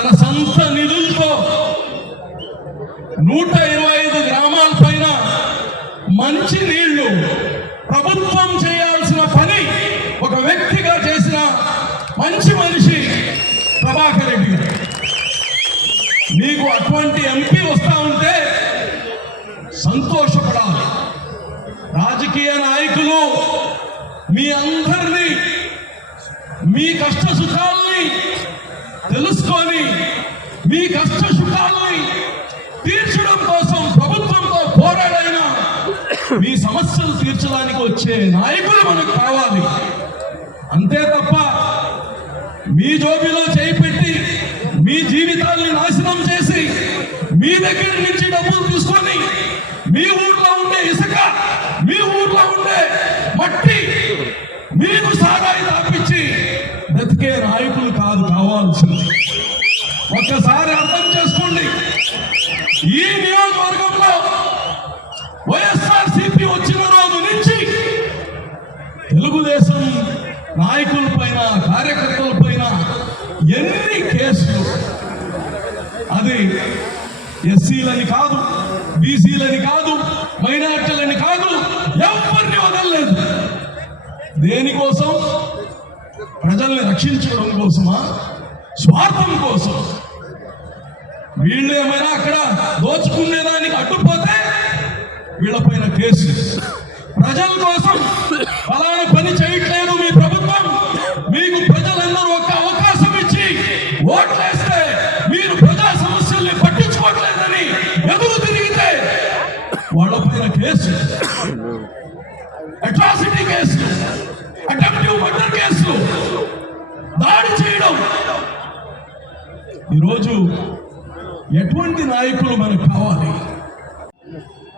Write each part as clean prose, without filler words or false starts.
తన సొంత నిధులతో 125 గ్రామాల పైన మంచి నీళ్లు ప్రభుత్వం చేయాల్సిన పని ఒక వ్యక్తిగా చేసిన మంచి మనిషి ప్రభాకర్ రెడ్డి గారు. మీకు అటువంటి ఎంపీ వస్తా ఉంటే సంతోషపడాలి. రాజకీయ నాయకులు మీ అందరినీ మీ కష్ట సుఖాలని తెలుసుకొని మీ కష్ట సుఖాలని తీర్చడం కోసం ప్రభుత్వంతో పోరాడైనా మీ సమస్యలు తీర్చడానికి వచ్చే నాయకులు మనకు కావాలి. అంతే తప్ప మీ జోబిలో చేయి పెట్టి మీ జీవితాల్ని నాశనం చేసి మీ దగ్గర నుంచి డబ్బులు తీసుకొని మీ ఊర్లో ఉండే ఇసుక, మీ ఊర్లో ఉండే మట్టి మీకు సారాయి తాపించి బ్రతికే నాయకులు కాదు కావాల్సింది. ఒక్కసారి అర్థం చేసుకోండి. ఈ నియోజకవర్గంలో వైఎస్ఆర్సీపీ వచ్చిన రోజు నుంచి తెలుగుదేశం నాయకుల పైన కార్యకర్తల పైన ఎన్ని కేసులు, అది ఎస్సీలని కాదు, బీసీలని కాదు, మైనార్టీలని కాదు, ఎవరిని వదలలేదు. దేనికోసం? ప్రజల్ని రక్షించడం కోసమా? స్వార్థం కోసం. వీళ్ళు ఏమైనా అక్కడ దోచుకునేదానికి అడ్డుపోతే వీళ్ళపైన కేసు. ప్రజల కోసం ఫలానా పని చేయట్లేదు మీ ప్రభుత్వం, మీకు ప్రజలందరూ ఒక అవకాశం ఇచ్చి ఓట్లేస్తే మీరు ప్రజా సమస్యల్ని పట్టించుకోవట్లేదని ఎదురు తిరిగితే వాళ్ళపైన case, atrocity case, attentive murder case, దాడి చేయడం. ఈరోజు ఎటువంటి నాయకులు మనకు కావాలి?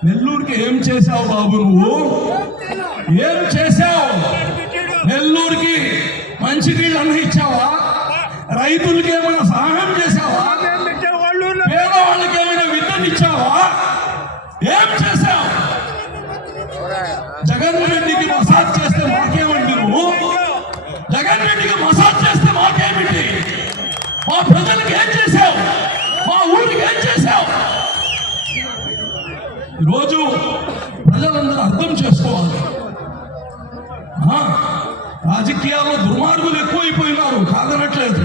నెల్లూరుకి ఏం చేశావు బాబు? నువ్వు ఏం చేశావు? నెల్లూరుకి మంచినీళ్ళు అన్న ఇచ్చావా? రైతులకి ఏమైనా సహాయం చేశావా? పేదవాళ్ళకి ఏమైనా విత్తనం ఇచ్చావా? ఏం చేశావు? జగన్ రెడ్డికి మసాజ్ చేస్తే మాకేమండి? నువ్వు జగన్ రెడ్డికి మసాజ్ చేస్తే మాకేమిటి? మా ప్రజలకు ఏం చేశావు? మా ఊరికి ఏం చేశావు? ఈరోజు ప్రజలందరూ అర్థం చేసుకోవాలి. రాజకీయాల్లో దుర్మార్గులు ఎక్కువైపోయినారు, కాదనట్లేదు.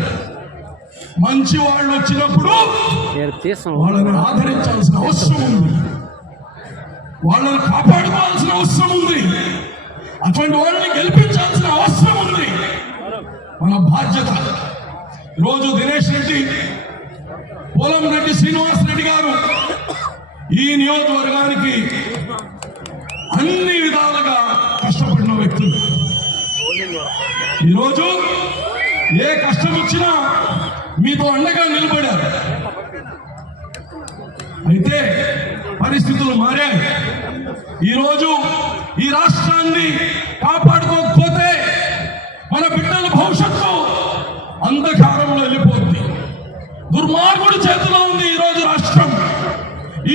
మంచి వాళ్ళు వచ్చినప్పుడు వాళ్ళని ఆదరించాల్సిన అవసరం ఉంది, వాళ్ళని కాపాడుకోవాల్సిన అవసరం ఉంది, అటువంటి వాళ్ళని గెలిపించాల్సిన అవసరం ఉంది. మన బాధ్యత. ఈరోజు దినేష్ రెడ్డి, పోలంరెడ్డి శ్రీనివాస్ రెడ్డి గారు ఈ నియోజకవర్గానికి అన్ని విధాలుగా కష్టపడిన వ్యక్తులు. ఈరోజు ఏ కష్టం వచ్చినా మీతో అండగా నిలబడారు. అయితే పరిస్థితులు మారాయి. ఈరోజు ఈ రాష్ట్రాన్ని కాపాడుకోకపోతే మన బిడ్డల భవిష్యత్తు అంధకారంలో వెళ్ళిపోతుంది. దుర్మార్గుడి చేతిలో ఉంది ఈరోజు రాష్ట్రం.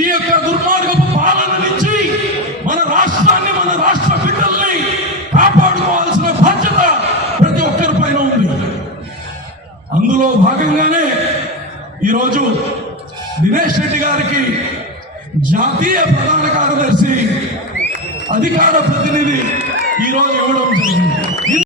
ఈ యొక్క దుర్మార్గపు పాలన నుంచి మన రాష్ట్రాన్ని, మన రాష్ట్ర బిడ్డల్ని కాపాడుకోవాల్సిన బాధ్యత ప్రతి ఒక్కరి పైన ఉంది. అందులో భాగంగానే ఈరోజు దినేష్ రెడ్డి గారికి జాతీయ ప్రధాన కార్యదర్శి అధికార ప్రతినిధి ఈరోజు ఇవ్వడం జరిగింది.